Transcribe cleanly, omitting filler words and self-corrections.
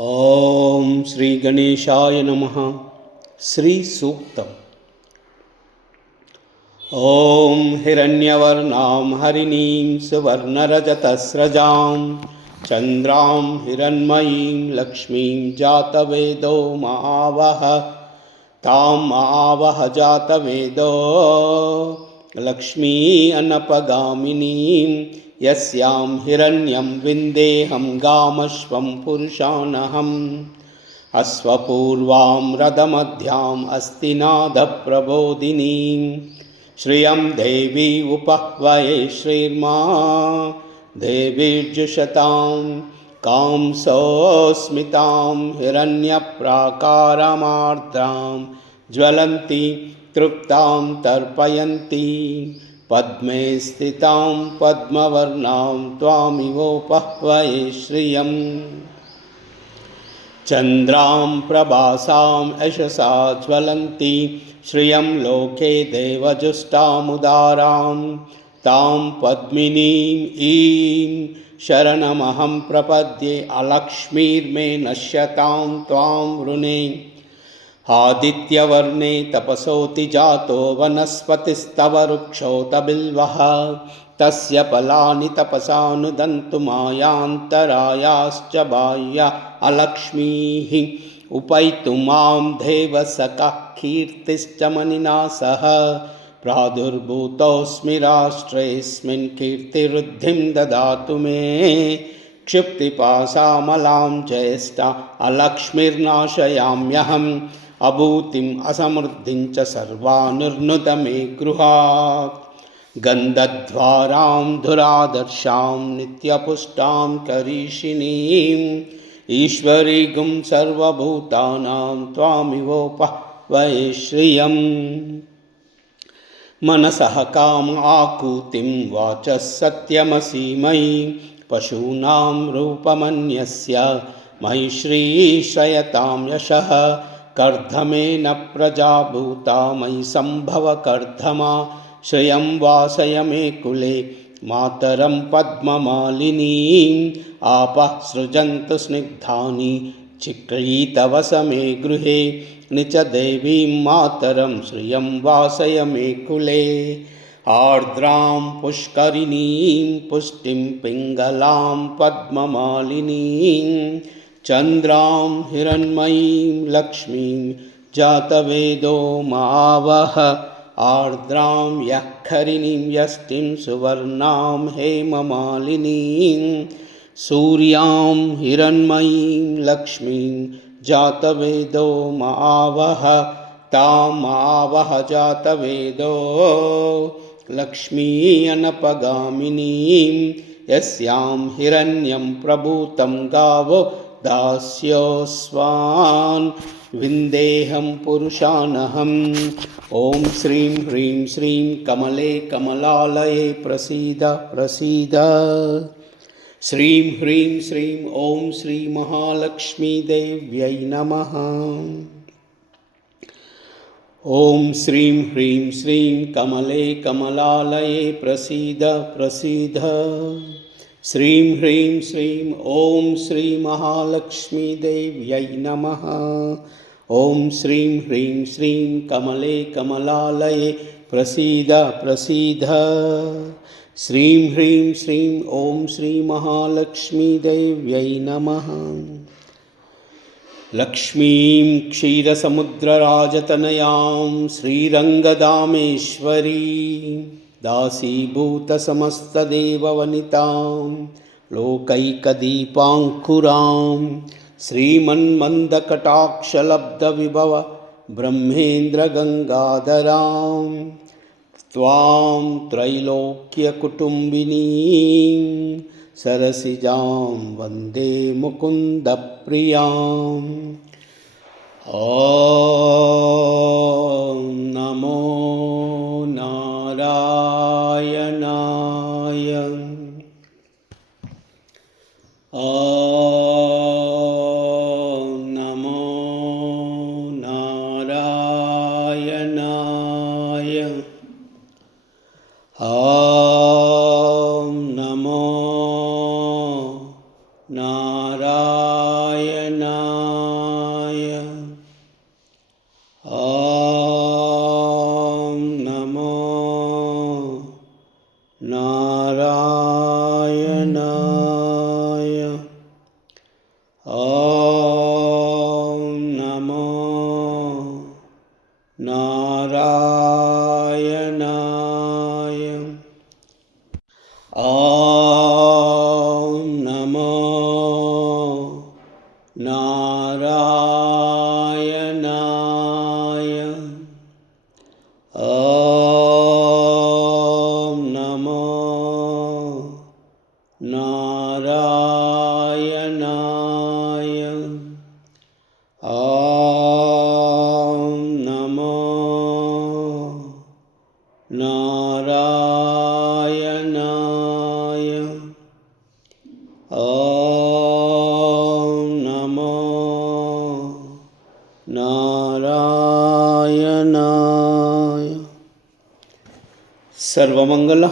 ओम श्री गणेशाय नमः। श्री सूक्तम्। ओम हिरण्यवर्णां हरिणीं सुवर्णरजतस्रजां चन्द्रां हिरण्मयीं लक्ष्मीं जातवेदो महावः तां महावः जातवेदो लक्ष्मी अनपगामिनीं यस्यां हिरण्यं विन्देहं गामश्वं पुरुषानहम् अश्वपूर्वां रथमध्याम् अस्तिनादप्रबोधिनीं श्रियं देवी उपह्वये श्रीर्मा देवीर्जुषतां कांसोऽस्मितां हिरण्यप्राकारमार्द्रां ज्वलन्ती तृप्तां तर्पयन्ती पद्मे स्थितां पद्मवर्णां त्वामिवोपह्वये श्रियम् चन्द्रां प्रभासां यशसा ज्वलन्ती श्रियं लोके देवजुष्टामुदारां तां पद्मिनीं ईं शरणमहं प्रपद्ये अलक्ष्मीर्मे नश्यतां त्वां वृणे आदित्यवर्णे तपसोऽति जातो वनस्पतिस्तव वृक्षोत बिल्वः तस्य फलानि तपसानुदन्तु मायान्तरायाश्च बाह्या अलक्ष्मीः उपैतु मां देवसखा कीर्तिश्च मनिना सह प्रादुर्भूतोऽस्मि राष्ट्रेऽस्मिन् कीर्तिवृद्धिं ददातु मे क्षिप्तिपाशामलां ज्येष्ठा अलक्ष्मीर्नाशयाम्यहम् अभूतिम् असमृद्धिं च सर्वानुर्नुत मे गृहात् गन्धद्वारां धुरादर्शां नित्यपुष्टां करीषिणीम् ईश्वरीगुं सर्वभूतानां त्वामिवोपह्वये श्रियम् मनसः काम आकूतिं वाचः सत्यमसीमयि पशूनां रूपमन्यस्य मयि श्रीशयतां यशः कर्धमेन प्रजा भूता मयि सम्भव कर्धमा श्रियं वासय मे कुले मातरं पद्ममालिनीम् आपः सृजन्तु स्निग्धानि चिक्रीतवस मे गृहे निच देवीं मातरं श्रियं वासय मे कुले आर्द्रां पुष्करिणीं पुष्टिं पिङ्गलां पद्ममालिनीं चन्द्रां हिरण्मयीं लक्ष्मीं जातवेदो महावः आर्द्रां यःखरिणीं यष्टिं सुवर्णां हेममालिनीं सूर्यां हिरण्मयीं लक्ष्मीं जातवेदो महावः तां महावः जातवेदो लक्ष्मी अनपगामिनीं यस्यां हिरण्यं प्रभूतं गावो दास्योऽस्वान् विन्देहं पुरुषानहम् ॐ श्रीं ह्रीं श्रीं कमले कमलालये प्रसीद प्रसीद श्रीं ह्रीं श्रीं ॐ श्री महालक्ष्मीदेव्यै नमः। ॐ श्रीं ह्रीं श्रीं कमले कमलालये प्रसीद प्रसीद श्रीं ह्रीं श्रीं ॐ श्री महालक्ष्मीदेव्यै नमः। ॐ श्रीं ह्रीं श्रीं कमले कमलालये प्रसीद प्रसीद श्रीं ह्रीं श्रीं ॐ श्री महालक्ष्मीदेव्यै नमः। लक्ष्मीं क्षीरसमुद्रराजतनयां श्रीरङ्गदामेश्वरी दासीभूतसमस्तदेववनितां लोकैकदीपाङ्कुरां श्रीमन्मन्दकटाक्षलब्धविभव ब्रह्मेन्द्रगङ्गाधरां त्वां त्रैलोक्यकुटुम्बिनीं सरसिजां वन्दे मुकुन्दप्रियाम्। ॐ नमो नारायणाय। ॐ नमो नारायणाय। ॐ नमो नारायणाय। సర్వమంగళ